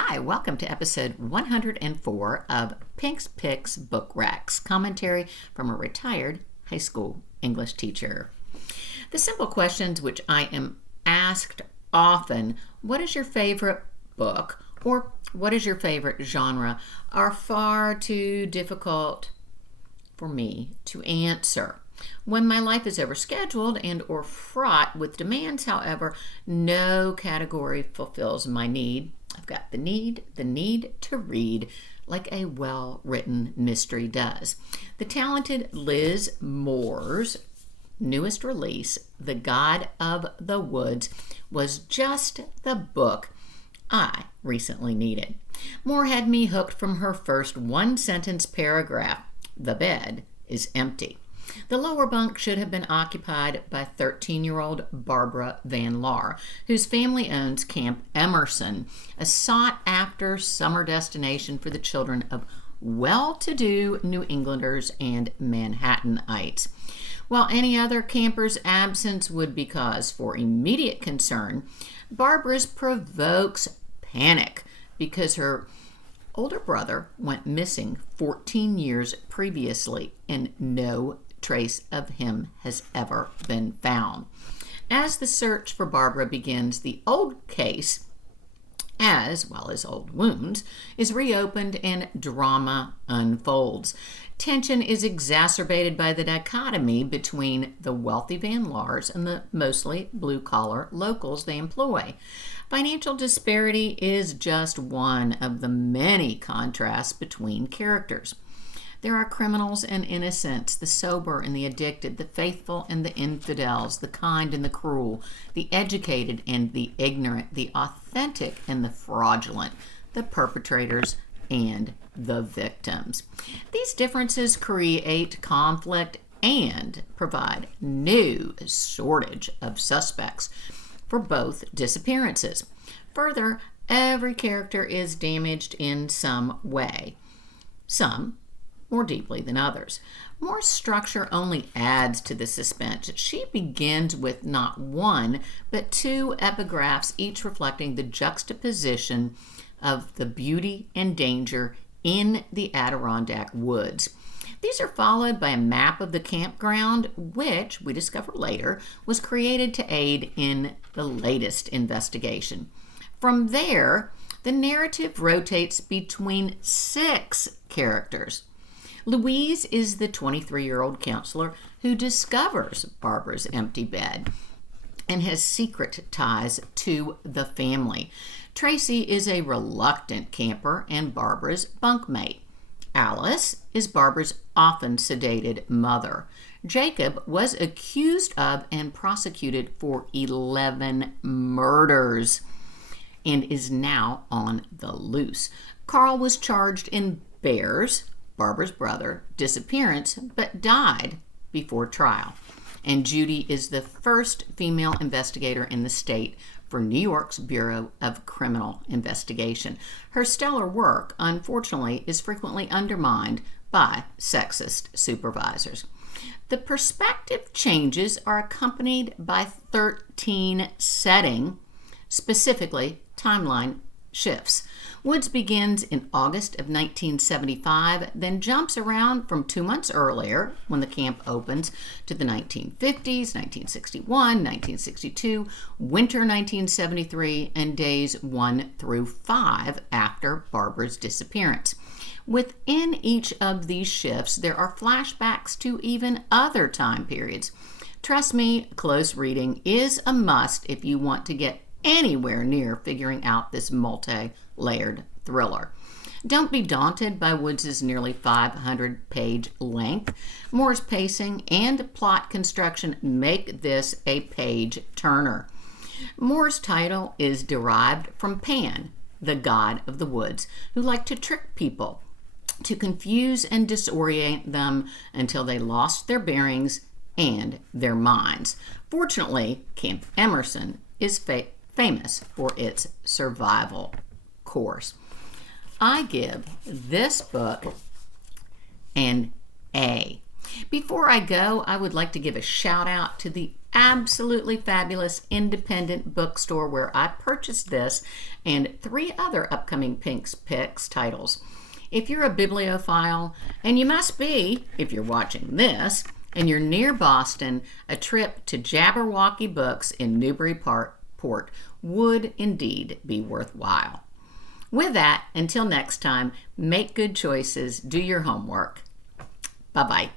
Hi, welcome to episode 104 of Pink's Picks Book Racks, commentary from a retired high school English teacher. The simple questions which I am asked often, what is your favorite book, or what is your favorite genre, are far too difficult for me to answer. When my life is overscheduled and or fraught with demands, however, no category fulfills my need. I've got the need to read like a well-written mystery does. The talented Liz Moore's newest release, The God of the Woods, was just the book I recently needed. Moore had me hooked from her first one-sentence paragraph, "The bed is empty." The lower bunk should have been occupied by 13-year-old Barbara Van Laar, whose family owns Camp Emerson, a sought-after summer destination for the children of well-to-do New Englanders and Manhattanites. While any other camper's absence would be cause for immediate concern, Barbara's provokes panic because her older brother went missing 14 years previously and no trace of him has ever been found. As the search for Barbara begins, the old case, as well as old wounds, is reopened and drama unfolds. Tension is exacerbated by the dichotomy between the wealthy Van Laars and the mostly blue-collar locals they employ. Financial disparity is just one of the many contrasts between characters. There are criminals and innocents, the sober and the addicted, the faithful and the infidels, the kind and the cruel, the educated and the ignorant, the authentic and the fraudulent, the perpetrators and the victims. These differences create conflict and provide new shortage of suspects for both disappearances. Further, every character is damaged in some way, some more deeply than others. Moore's structure only adds to the suspense. She begins with not one, but two epigraphs, each reflecting the juxtaposition of the beauty and danger in the Adirondack woods. These are followed by a map of the campground, which, we discover later, was created to aid in the latest investigation. From there, the narrative rotates between 6 characters. Louise is the 23-year-old counselor who discovers Barbara's empty bed and has secret ties to the family. Tracy is a reluctant camper and Barbara's bunkmate. Alice is Barbara's often sedated mother. Jacob was accused of and prosecuted for 11 murders and is now on the loose. Carl was charged in Bear's, Barbara's brother, disappearance, but died before trial. And Judy is the first female investigator in the state for New York's Bureau of Criminal Investigation. Her stellar work, unfortunately, is frequently undermined by sexist supervisors. The perspective changes are accompanied by 13 setting, specifically timeline shifts. Woods begins in August of 1975, then jumps around from 2 months earlier, when the camp opens, to the 1950s, 1961, 1962, winter 1973, and days 1 through 5 after Barbara's disappearance. Within each of these shifts, there are flashbacks to even other time periods. Trust me, close reading is a must if you want to get anywhere near figuring out this multi-layered thriller. Don't be daunted by Woods' nearly 500-page length. Moore's pacing and plot construction make this a page-turner. Moore's title is derived from Pan, the god of the woods, who liked to trick people, to confuse and disorient them until they lost their bearings and their minds. Fortunately, Camp Emerson is famous for its survival course. I give this book an A. Before I go, I would like to give a shout out to the absolutely fabulous independent bookstore where I purchased this and 3 other upcoming Pink's Picks titles. If you're a bibliophile, and you must be if you're watching this, and you're near Boston, a trip to Jabberwocky Books in Newburyport would indeed be worthwhile. With that, until next time, make good choices, do your homework. Bye-bye.